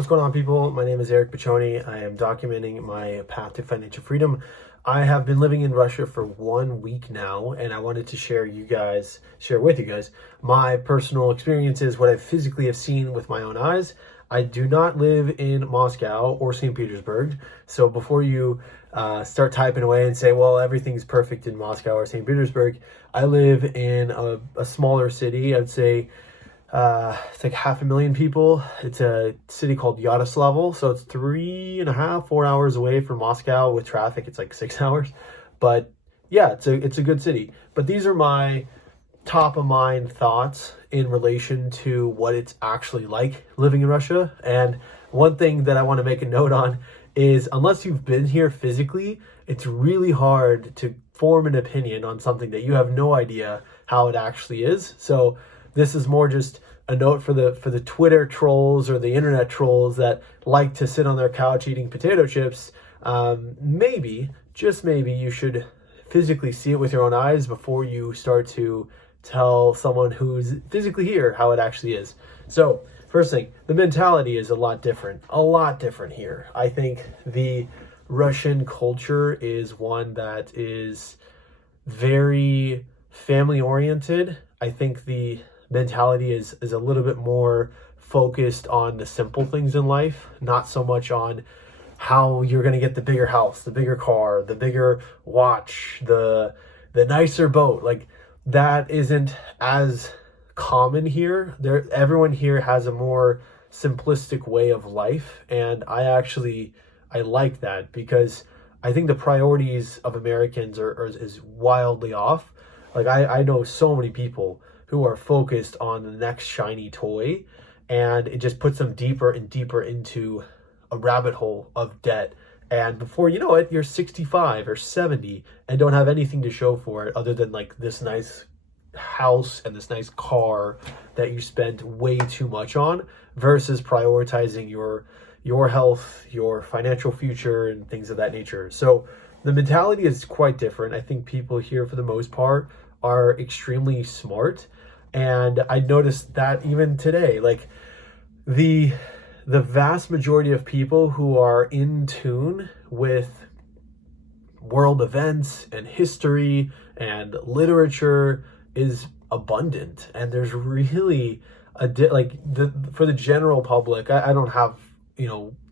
What's going on, people? My name is Eric Piccioni. I am documenting my path to financial freedom. I have been living in Russia for 1 week now, and I wanted to share with you guys my personal experiences, what I physically have seen with my own eyes. I do not live in Moscow or St. Petersburg, so before you start typing away and say, well, everything's perfect in Moscow or St. Petersburg, I live in a smaller city. I'd say it's like 500,000 people. It's a city called Yaroslavl, so it's 3.5, 4 hours away from Moscow. With traffic, it's like 6 hours. But yeah, it's a good city. But these are my top of mind thoughts in relation to what it's actually like living in Russia. And one thing that I want to make a note on is, unless you've been here physically, it's really hard to form an opinion on something that you have no idea how it actually is. So this is more just a note for the Twitter trolls or the internet trolls that like to sit on their couch eating potato chips. Maybe, just maybe, you should physically see it with your own eyes before you start to tell someone who's physically here how it actually is. So first thing, the mentality is a lot different here. I think the Russian culture is one that is very family oriented. I think the mentality is a little bit more focused on the simple things in life, not so much on how you're going to get the bigger house, the bigger car, the bigger watch, the nicer boat. Like, that isn't as common here. Everyone here has a more simplistic way of life, and I like that, because I think the priorities of Americans is wildly off. Like, I know so many people who are focused on the next shiny toy, and it just puts them deeper and deeper into a rabbit hole of debt. And before you know it, you're 65 or 70 and don't have anything to show for it other than like this nice house and this nice car that you spent way too much on, versus prioritizing your health, your financial future, and things of that nature. So the mentality is quite different. I think people here, for the most part, are extremely smart. And I noticed that even today, like the vast majority of people who are in tune with world events and history and literature is abundant. And there's really for the general public, I don't have,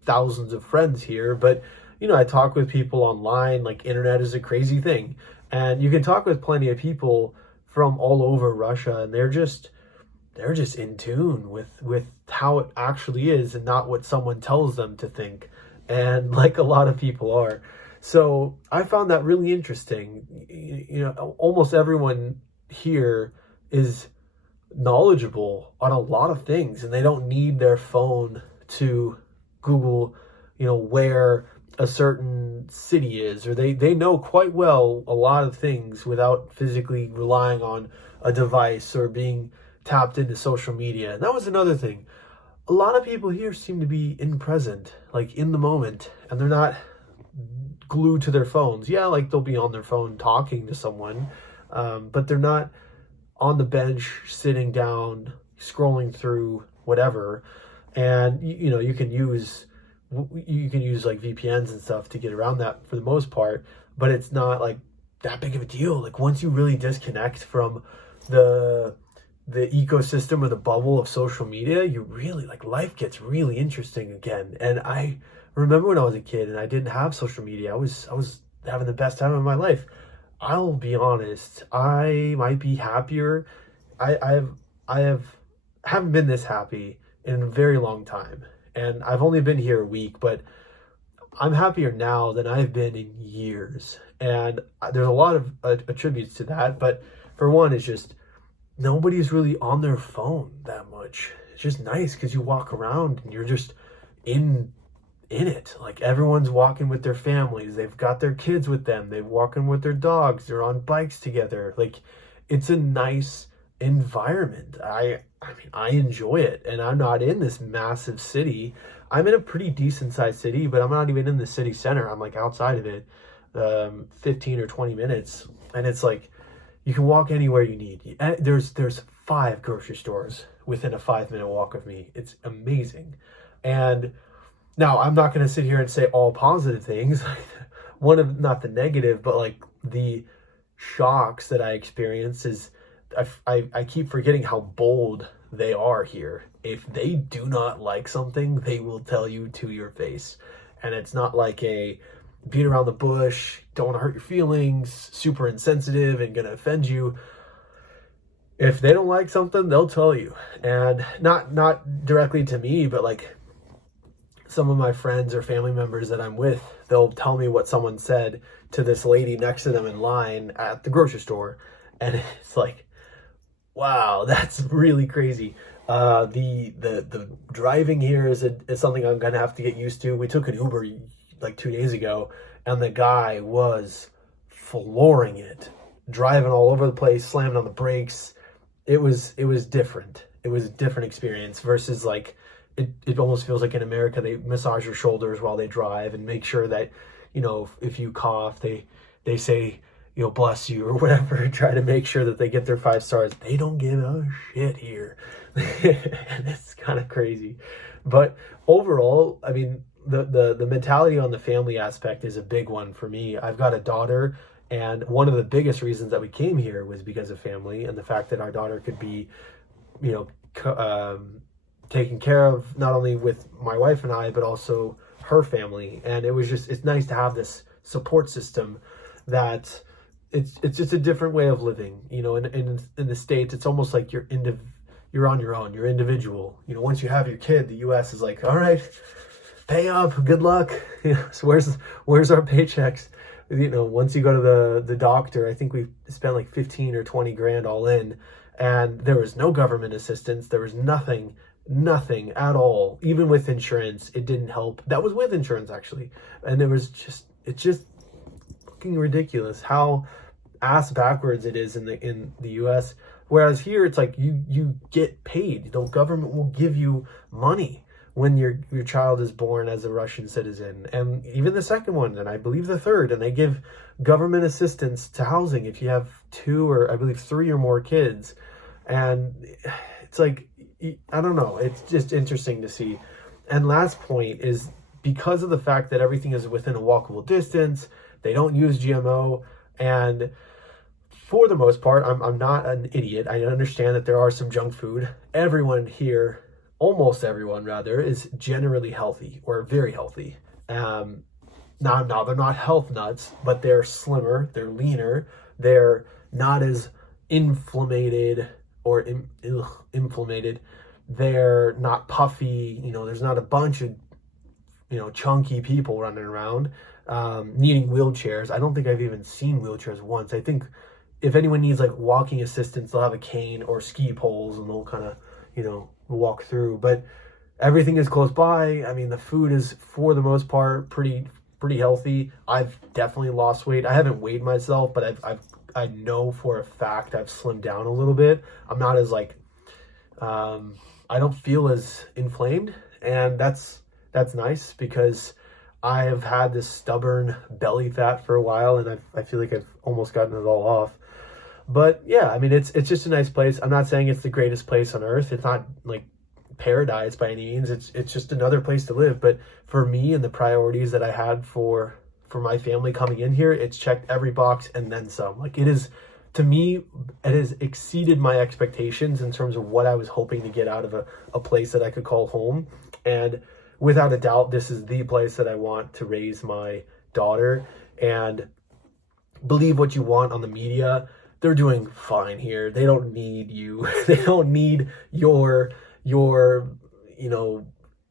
thousands of friends here, but I talk with people online. Like, internet is a crazy thing, and you can talk with plenty of people from all over Russia, and they're just in tune with how it actually is, and not what someone tells them to think, and like a lot of people are. So I found that really interesting. Almost everyone here is knowledgeable on a lot of things, and they don't need their phone to Google, where a certain city is, or they know quite well a lot of things without physically relying on a device or being tapped into social media. And that was another thing. A lot of people here seem to be in present, like in the moment, and they're not glued to their phones. Yeah, like they'll be on their phone talking to someone, but they're not on the bench, sitting down, scrolling through whatever. And you can use like VPNs and stuff to get around that for the most part, but it's not like that big of a deal. Like, once you really disconnect from the ecosystem or the bubble of social media, you really, like, life gets really interesting again. And I remember when I was a kid and I didn't have social media, I was having the best time of my life. I'll be honest, I might be happier. I haven't been this happy in a very long time. And I've only been here a week, but I'm happier now than I've been in years. And there's a lot of attributes to that. But for one, it's just nobody's really on their phone that much. It's just nice because you walk around and you're just in it. Like, everyone's walking with their families. They've got their kids with them. They're walking with their dogs. They're on bikes together. Like, it's a nice environment. I mean, I enjoy it, and I'm not in this massive city. I'm in a pretty decent sized city, but I'm not even in the city center. I'm like outside of it, 15 or 20 minutes, and it's like you can walk anywhere you need. There's 5 grocery stores within a 5-minute walk of me. It's amazing. And now I'm not going to sit here and say all positive things. One of, not the negative, but like the shocks that I experience is I keep forgetting how bold they are here. If they do not like something, they will tell you to your face. And it's not like a beat around the bush, don't want to hurt your feelings, super insensitive and gonna offend you. If they don't like something, they'll tell you. And not directly to me, but like some of my friends or family members that I'm with, they'll tell me what someone said to this lady next to them in line at the grocery store. And it's like, wow, that's really crazy. The driving here is something I'm gonna have to get used to. We took an Uber like 2 days ago, and the guy was flooring it, driving all over the place, slamming on the brakes. It was different. It was a different experience versus like it almost feels like in America they massage your shoulders while they drive and make sure that, you know, if you cough, they say, you know, bless you or whatever, try to make sure that they get their 5 stars. They don't give a shit here. And it's kind of crazy. But overall, I mean, the mentality on the family aspect is a big one for me. I've got a daughter, and one of the biggest reasons that we came here was because of family and the fact that our daughter could be, you know, taken care of not only with my wife and I, but also her family. And it was just, it's nice to have this support system that it's just a different way of living. You know, in the States, it's almost like you're on your own, you're individual. You know, once you have your kid, the US is like, all right, pay up, good luck. You know, so where's our paychecks? You know, once you go to the doctor, I think we spent like 15 or 20 grand all in, and there was no government assistance. There was nothing at all. Even with insurance, it didn't help. That was with insurance actually. And it's just fucking ridiculous how ass backwards it is in the US. Whereas here it's like you get paid. The government will give you money when your child is born as a Russian citizen, and even the second one, and I believe the third, and they give government assistance to housing if you have 2 or I believe 3 or more kids. And it's like, I don't know, it's just interesting to see. And last point is, because of the fact that everything is within a walkable distance, they don't use GMO, and for the most part, I'm not an idiot. I understand that there are some junk food. Everyone here, almost everyone rather, is generally healthy or very healthy. Now they're not health nuts, but they're slimmer, they're leaner, they're not as inflamed or inflamed. They're not puffy. You know, there's not a bunch of, you know, chunky people running around needing wheelchairs. I don't think I've even seen wheelchairs once. I think if anyone needs like walking assistance, they'll have a cane or ski poles and they'll kind of, you know, walk through. But everything is close by. I mean, the food is for the most part pretty healthy. I've definitely lost weight. I haven't weighed myself, but I know for a fact I've slimmed down a little bit. I'm not as like I don't feel as inflamed, and that's nice, because I have had this stubborn belly fat for a while, and I feel like I've almost gotten it all off. But yeah, I mean, it's just a nice place. I'm not saying it's the greatest place on earth. It's not like paradise by any means. It's just another place to live. But for me and the priorities that I had for my family coming in here, it's checked every box and then some. Like, it is, to me, it has exceeded my expectations in terms of what I was hoping to get out of a place that I could call home. And without a doubt, this is the place that I want to raise my daughter. And believe what you want on the media, they're doing fine here. They don't need you. They don't need your you know,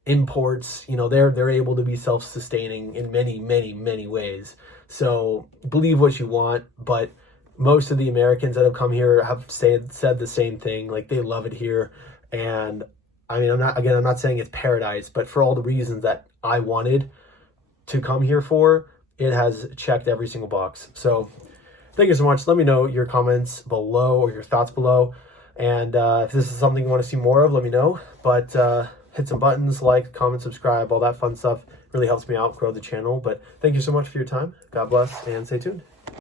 imports. You know, they're able to be self-sustaining in many ways. So believe what you want, but most of the Americans that have come here have said the same thing. Like, they love it here. And I mean, I'm not saying it's paradise, but for all the reasons that I wanted to come here for, it has checked every single box. So thank you so much. Let me know your comments below or your thoughts below. And if this is something you want to see more of, let me know. But hit some buttons, like, comment, subscribe, all that fun stuff. Really helps me out, grow the channel. But thank you so much for your time. God bless, and stay tuned.